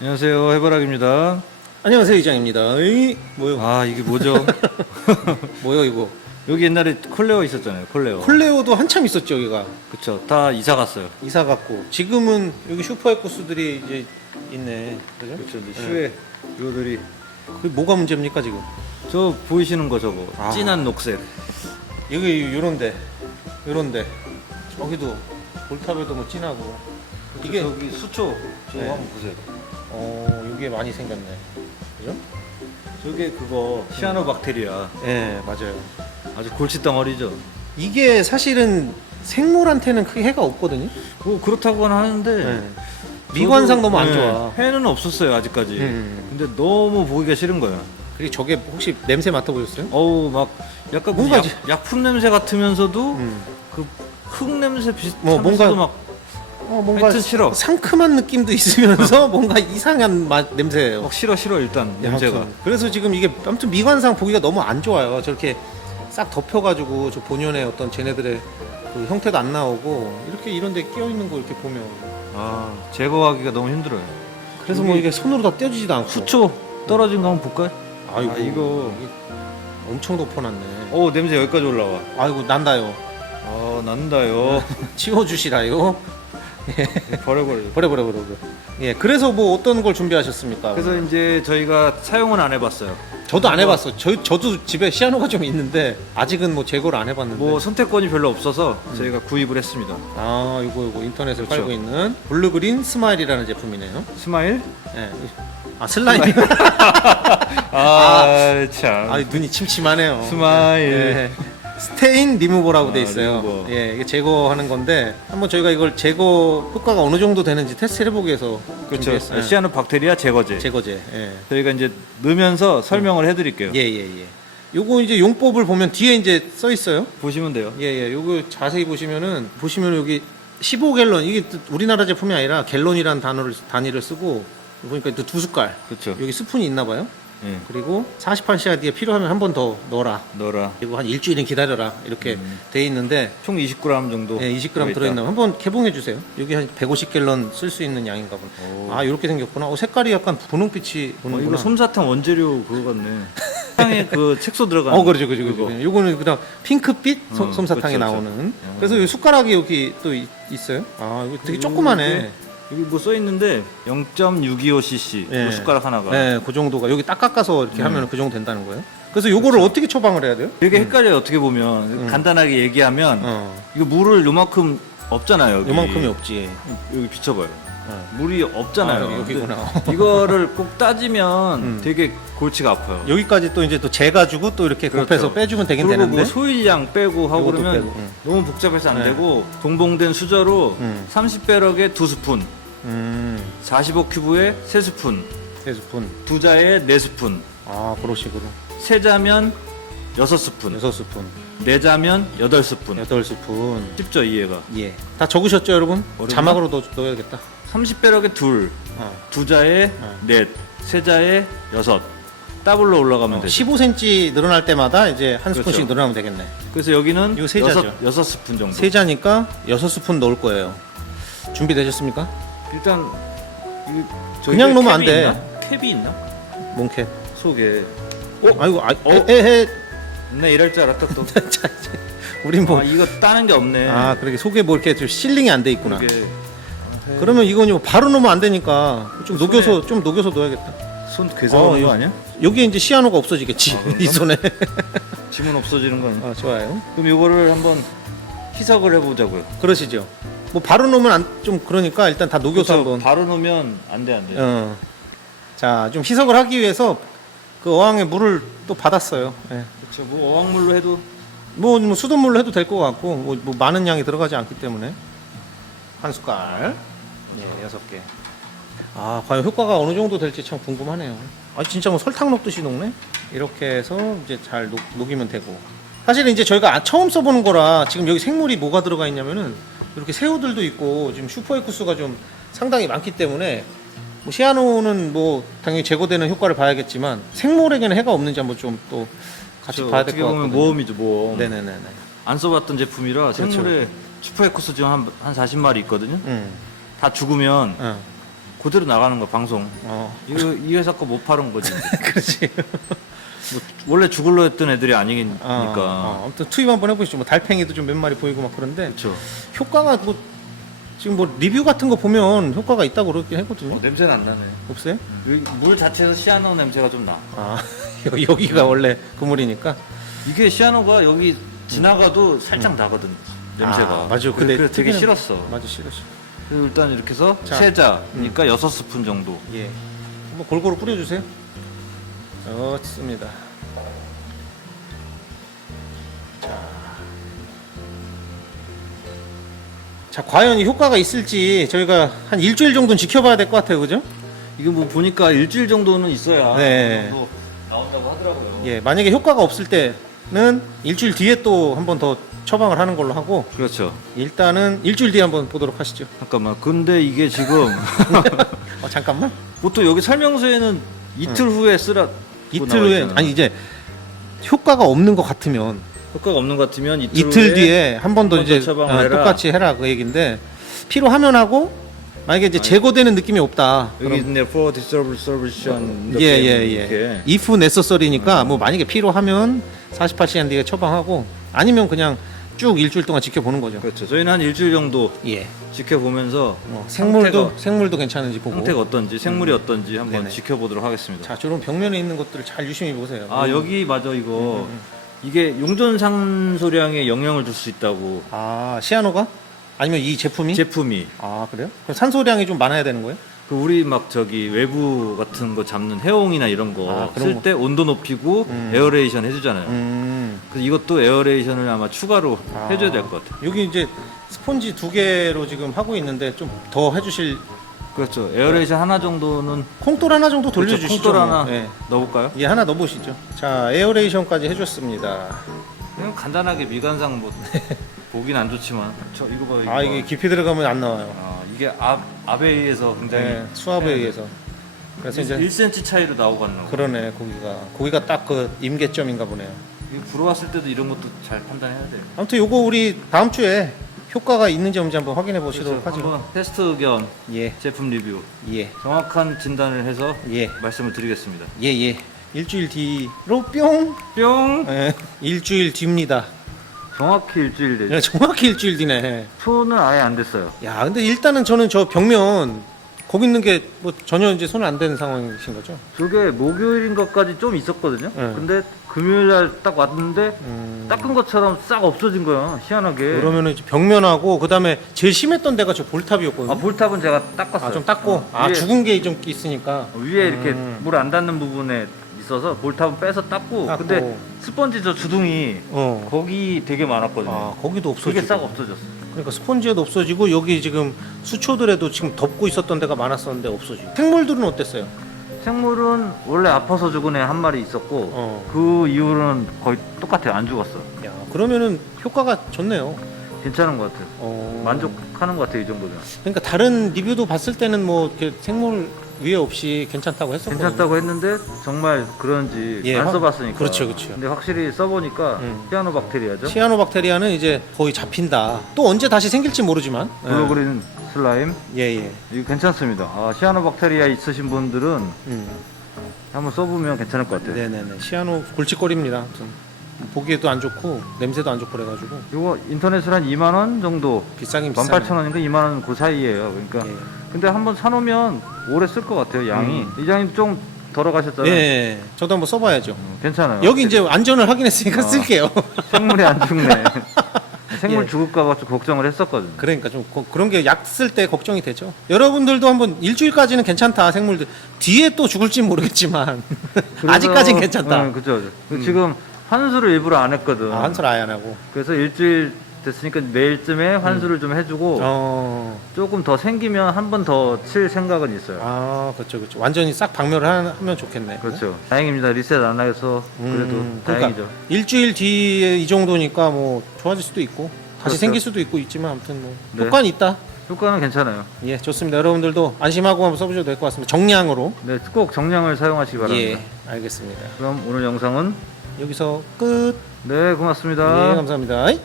안녕하세요 해바라기입니다. 안녕하세요 이장입니다. 에이, 뭐요? 아 이게 뭐죠? 뭐요 이거? 여기 옛날에 콜레오 있었잖아요. 콜레오. 콜레오도 한참 있었죠 여기가 그쵸. 다 이사 갔어요. 이사 갔고 지금은 여기 슈퍼에코스들이 이제 있네. 그죠? 이제 슈에 이거들이 그 뭐가 문제입니까 지금? 저 보이시는 거 저거 아. 진한 녹색. 여기 요런데 요런데 저기도 볼탑에도 뭐 진하고 이게 이게 저기 수초 저거 네. 한번 보세요. 어 이게 많이 생겼네. 그죠? 저게 그거 시아노박테리아. 예 맞아요. 아주 골치 덩어리죠. 이게 사실은 생물한테는 크게 해가 없거든요. 뭐 그렇다고는 하는데 예. 미관상 저도, 너무 안 네, 좋아. 해는 없었어요 아직까지. 음. 근데 너무 보기가 싫은 거야. 그리고 저게 혹시 냄새 맡아보셨어요? 어우 막 약간 뭔가 뭔가 약, 약품 냄새 같으면서도 음. 그 흙 냄새 비슷. 뭐 뭔가- 막 어, 뭔가 하여튼 싫어. 상큼한 느낌도 있으면서 뭔가 이상한 맛 냄새예요. 막 싫어 싫어 일단 냄새가. 아무튼 그래서 지금 이게 아무튼 미관상 보기가 너무 안 좋아요. 저렇게 싹 덮여가지고 저 본연의 어떤 쟤네들의 그 형태도 안 나오고 이렇게 이런데 끼어 있는 거 이렇게 보면 아 제거하기가 너무 힘들어요. 그래서 뭐 이게 손으로 다 떼어지지도 않고 수초 떨어진 거 한번 볼까요? 아이고 아, 이거 이게 엄청 덮어놨네. 어 냄새 여기까지 올라와. 아이고 난다요. 아 난다요. 치워주시라요. 버려 버려. 버려 버려 버려. 버려. 예, 그래서 뭐 어떤 걸 준비하셨습니까? 그래서 이제 저희가 사용은 안 해봤어요. 저도 안 해봤어. 저 저도 집에 시아노가 좀 있는데 아직은 뭐 제거를 안 해봤는데. 뭐 선택권이 별로 없어서 저희가 구입을 했습니다. 아, 이거 이거 인터넷에 그렇죠. 팔고 있는 블루 그린 스마일이라는 제품이네요. 스마일? 예. 아 슬라임. 아, 참. 아, 눈이 침침하네요. 스마일. 예. 스테인 리무버라고 돼 아, 있어요. 리무버. 예, 이게 제거하는 건데 한번 저희가 이걸 제거 효과가 어느 정도 되는지 테스트를 해보기 위해서 그렇죠. 준비했어요. 시아노 박테리아 제거제. 제거제. 예. 저희가 이제 넣으면서 설명을 해드릴게요. 예, 예, 예. 요거 이제 용법을 보면 뒤에 이제 써 있어요. 보시면 돼요. 예, 예. 요거 자세히 보시면은 보시면 여기 15갤런 이게 또 우리나라 제품이 아니라 갤런이라는 단어를 단위를 쓰고 보니까 또 두 숟갈 그렇죠. 여기 스푼이 있나 봐요. 예. 그리고 48시간 뒤에 필요하면 한 번 더 넣어라. 넣어라. 그리고 한 일주일은 기다려라. 이렇게 음. 돼 있는데 총 20g 정도. 예, 20g 들어있나 봐. 한번 개봉해 주세요. 여기 한 150갤런 쓸 수 있는 양인가 보네. 오. 아, 이렇게 생겼구나. 어, 색깔이 약간 분홍빛이 어, 보는구나. 이거 솜사탕 원재료 그거 같네. 향에 그 책소 들어가는. 어, 그렇죠, 그렇죠, 그거. 그렇죠. 요거는 그다음 핑크빛 솜- 어, 솜사탕에 그렇죠, 나오는. 그렇죠. 그래서 이 숟가락이 여기 또 이- 있어요. 아, 이거 되게 조그마네. 여기 뭐 써 있는데 0.625cc 예. 그 숟가락 하나가. 네, 그 정도가 여기 딱 깎아서 이렇게 음. 하면 그 정도 된다는 거예요. 그래서 요거를 어떻게 처방을 해야 돼요? 되게 헷갈려요 어떻게 보면 간단하게 얘기하면 어, 이거 물을 요만큼 없잖아요. 여기. 요만큼이 없지. 여기 비춰봐요. 어. 물이 없잖아요. 아, 여기구나. 근데 이거를 꼭 따지면 음. 되게 골치가 아파요. 여기까지 또 이제 또 재가지고 또 이렇게 그렇죠. 곱해서 빼주면 되긴 그리고 되는데. 뭐 소일량 빼고 하고 요것도 그러면 빼고, 응. 너무 복잡해서 안 네. 되고 동봉된 수저로 음. 30배럭에 두 스푼, 음, 45큐브에 세 스푼, 세 스푼. 두 자에 네 스푼, 아, 그런 식으로. 세 자면 여섯 스푼, 여섯 스푼. 네 자면 여덟 스푼. 여덟 스푼. 쉽죠 이해가? 예. 다 적으셨죠, 여러분? 어렵나? 자막으로 넣, 넣어야겠다. 30배럭에 둘, 어. 두 자에 어. 넷, 세 자에 여섯. 더블로 올라가면 어, 되죠. 15cm 늘어날 때마다 이제 한 그렇죠. 스푼씩 늘어나면 되겠네. 그래서 여기는 이거 세 여섯, 스푼 정도. 세 자니까 여섯 스푼 넣을 거예요. 준비되셨습니까? 일단 저기 그냥 넣으면 안 캡이 돼. 있나? 캡이 있나? 몽켓. 속에. 아이고, 아, 어? 에헤. 네 이럴 줄 알았다 또. 우린 뭐 아 이거 따는 게 없네. 아, 그러게 속에 뭐 이렇게 좀 실링이 안 돼 있구나. 이게 그러면 이건 이거 바로 넣으면 안 되니까 좀 손에- 녹여서 좀 녹여서 넣어야겠다. 손 괴사하는 어, 거 아니야? 여기에 이제 시아노가 없어지겠지 아, 그런가? 이 손에. 지문 없어지는 거 아니야? 아, 좋아요. 그럼 이거를 한번 희석을 해보자고요. 그러시죠. 뭐 바로 넣으면 안, 좀 그러니까 일단 다 녹여서 그래서 한번. 바로 넣으면 안 돼, 안 돼. 어. 자, 좀 희석을 하기 위해서 그 어항에 물을 또 받았어요. 예. 그렇죠. 뭐 어항물로 해도 뭐, 뭐 수돗물로 해도 될 것 같고 뭐, 뭐 많은 양이 들어가지 않기 때문에 한 숟갈 예 여섯 개. 아 과연 효과가 어느 정도 될지 참 궁금하네요. 아 진짜 뭐 설탕 녹듯이 녹네. 이렇게 해서 이제 잘 녹, 녹이면 되고. 사실 이제 저희가 아- 처음 써보는 거라 지금 여기 생물이 뭐가 들어가 있냐면은 이렇게 새우들도 있고 지금 슈퍼에쿠스가 좀 상당히 많기 때문에 뭐 시아노는 뭐 당연히 제거되는 효과를 봐야겠지만 생물에게는 해가 없는지 한번 좀 또 같이 저 봐야 될것 보면 같거든요. 모험이죠, 모험. 네네네네. 안 써봤던 제품이라 그렇죠. 생물에 슈퍼에코스 지금 한, 한 40마리 있거든요. 음. 다 죽으면 어. 그대로 나가는 거 방송. 어, 이거 이 회사 거 못 팔은 거지. 그렇지. 뭐 원래 죽을로 했던 애들이 아니니까. 어, 어, 아무튼 투입 한번 해보시죠. 뭐 달팽이도 좀 몇 마리 보이고 막 그런데 그렇죠. 효과가 뭐 지금 뭐 리뷰 같은 거 보면 효과가 있다고 그러긴 했거든요. 어, 냄새는 안 나네. 없어요? 여기 물 자체에서 시아노 냄새가 좀 나. 아 여- 여기가 원래 그물이니까. 이게 시아노가 여기 지나가도 살짝 나거든. 냄새가. 아, 맞아. 근데 되게 특이는- 싫었어. 맞아 싫었어. 그래서 일단 이렇게 해서 자. 세자니까 여섯 스푼 정도. 예. 한번 골고루 뿌려주세요. 좋습니다. 자. 자, 과연 이 효과가 있을지 저희가 한 일주일 정도는 지켜봐야 될 것 같아요, 그죠? 이거 뭐 보니까 일주일 정도는 있어야 네. 정도 나온다고 하더라고요. 예, 만약에 효과가 없을 때는 일주일 뒤에 또 한 번 더 처방을 하는 걸로 하고 그렇죠. 일단은 일주일 뒤에 한번 보도록 하시죠. 잠깐만. 근데 이게 지금 어, 잠깐만. 보통 여기 설명서에는 이틀 후에 쓰라. 이틀 후에 아니 이제 효과가 없는 것 같으면 효과가 없는 것 같으면 이틀, 이틀 후에 뒤에 한 번 더 한번더 이제 처방을 어, 해라. 똑같이 해라 그 얘긴데 필요하면 하고 만약에 이제 제거되는 느낌이 없다. 여기 그럼 있네 for distribution 예예예. if necessary니까 뭐 만약에 필요하면 48시간 뒤에 처방하고 아니면 그냥 쭉 일주일 동안 지켜보는 거죠. 그렇죠. 저희는 한 일주일 정도 예. 지켜보면서 어, 생물도 상태가- 생물도 괜찮은지 보고. 상태가 어떤지 생물이 어떤지 한번 네네. 지켜보도록 하겠습니다. 자, 저런 벽면에 있는 것들을 잘 유심히 보세요. 아 음. 여기 맞아 이거 음, 음. 이게 용존 산소량에 영향을 줄 수 있다고 아 시아노가 아니면 이 제품이? 제품이 아 그래요? 그럼 산소량이 좀 많아야 되는 거예요? 그 우리 막 저기 외부 같은 거 잡는 해옹이나 이런 아, 거 그런 쓸 거. 때 온도 높이고 음. 에어레이션 해주잖아요. 음. 그래서 이것도 에어레이션을 아마 추가로 아. 해줘야 될 것 같아요. 여기 이제 스폰지 두 개로 지금 하고 있는데 좀 더 해주실 그렇죠. 에어레이션 하나 정도는 콩돌 하나 정도 그렇죠. 돌려주시죠. 콩돌 하나 예. 넣어볼까요? 예, 하나 넣어보시죠. 자, 에어레이션까지 해줬습니다. 그냥 간단하게 미관상 뭐 보긴 안 좋지만 저 이거 봐 이거 아, 봐. 이게 깊이 들어가면 안 나와요. 아, 이게 앞 앞에 의해서 굉장히 네, 수압에 네. 의해서. 그래서 이제 1cm 차이로 나오고 가는 거. 그러네, 고기가. 고기가 딱 그 임계점인가 보네요. 이거 불어왔을 때도 이런 것도 잘 판단해야 돼요. 아무튼 요거 우리 다음 주에 효과가 있는지 없는지 한번 확인해 보시도록 그래서 하죠. 한번 테스트 겸 예, 제품 리뷰 예, 정확한 진단을 해서 예, 말씀을 드리겠습니다. 예, 예. 일주일 뒤로 뿅! 뿅! 예, 일주일 뒤입니다. 정확히 일주일 되죠. 야, 정확히 일주일 뒤네. 손은 아예 안 됐어요. 야, 근데 일단은 저는 저 벽면 거기 있는 게 뭐 전혀 이제 손안 대는 상황이신 거죠? 저게 목요일인 것까지 좀 있었거든요. 네. 근데 금요일 날 딱 왔는데 음, 닦은 것처럼 싹 없어진 거야. 희한하게. 그러면은 이제 벽면하고 그다음에 제일 심했던 데가 저 볼탑이었거든요. 아 볼탑은 제가 닦았어요. 아, 좀 닦고 어, 아 위에, 죽은 게 좀 있으니까 위에 이렇게 음. 물 안 닿는 부분에 있어서 볼탑은 빼서 닦고, 닦고. 근데 스펀지 저 주둥이 어. 거기 되게 많았거든요. 아 거기도 없어지고 그게 싹 없어졌어. 그러니까 스폰지에도 없어지고 여기 지금 수초들에도 지금 덮고 있었던 데가 많았었는데 없어지고 생물들은 어땠어요? 생물은 원래 아파서 죽은 애 한 마리 있었고 어. 그 이후로는 거의 똑같아요. 안 죽었어. 야 그러면은 효과가 좋네요. 괜찮은 것 같아요. 어. 만족하는 것 같아요. 이 정도면. 그러니까 다른 리뷰도 봤을 때는 뭐 이렇게 생물 위해 없이 괜찮다고 했었거든요. 괜찮다고 했는데 정말 그런지 예, 안 확- 써봤으니까. 그렇죠, 그렇죠. 근데 확실히 써보니까 음. 시아노박테리아죠. 시아노박테리아는 이제 거의 잡힌다. 또 언제 다시 생길지 모르지만. 블루그린 슬라임 예, 예. 이거 괜찮습니다. 아, 시아노박테리아 있으신 분들은 음. 한번 써보면 괜찮을 것 같아요. 네네네. 시아노 골칫거리입니다. 아무튼 보기에도 안 좋고 냄새도 안 좋고 그래가지고 이거 인터넷으로 한 2만 원 정도, 비싸긴 비싸네. 18,000원인가 2만 원 그 사이예요. 그러니까 예. 근데 한번 사놓으면 오래 쓸 것 같아요. 양이 음. 이장님 좀 덜어 예, 가셨잖아요. 예. 저도 한번 써봐야죠. 음, 괜찮아요. 여기 이제 안전을 확인했으니까 어. 쓸게요. 생물이 안 죽네. 생물 예. 죽을까 봐 좀 걱정을 했었거든요. 그러니까 좀 거- 그런 게 약 쓸 때 걱정이 되죠. 여러분들도 한번 일주일까지는 괜찮다 생물들 뒤에 또 죽을지 모르겠지만 그래서- 아직까진 괜찮다. 응, 그죠. 지금 환수를 일부러 안 했거든. 아, 한술 아예 안 하고. 그래서 일주일 됐으니까 매일쯤에 환수를 좀 해주고 음. 어. 조금 더 생기면 한 번 더 칠 생각은 있어요. 아, 그렇죠, 그렇죠. 완전히 싹 박멸을 하- 하면 좋겠네. 그렇죠. 다행입니다. 리셋 안 해서 그래도 음, 다행이죠. 그러니까 일주일 뒤에 이 정도니까 뭐 좋아질 수도 있고 다시 그렇죠. 생길 수도 있고 있지만 아무튼 뭐 네. 효과는 있다. 효과는 괜찮아요. 예, 좋습니다. 여러분들도 안심하고 한번 써보셔도 될 것 같습니다. 정량으로. 네, 꼭 정량을 사용하시기 바랍니다. 예, 알겠습니다. 그럼 오늘 영상은 여기서 끝. 네 고맙습니다. 예, 감사합니다.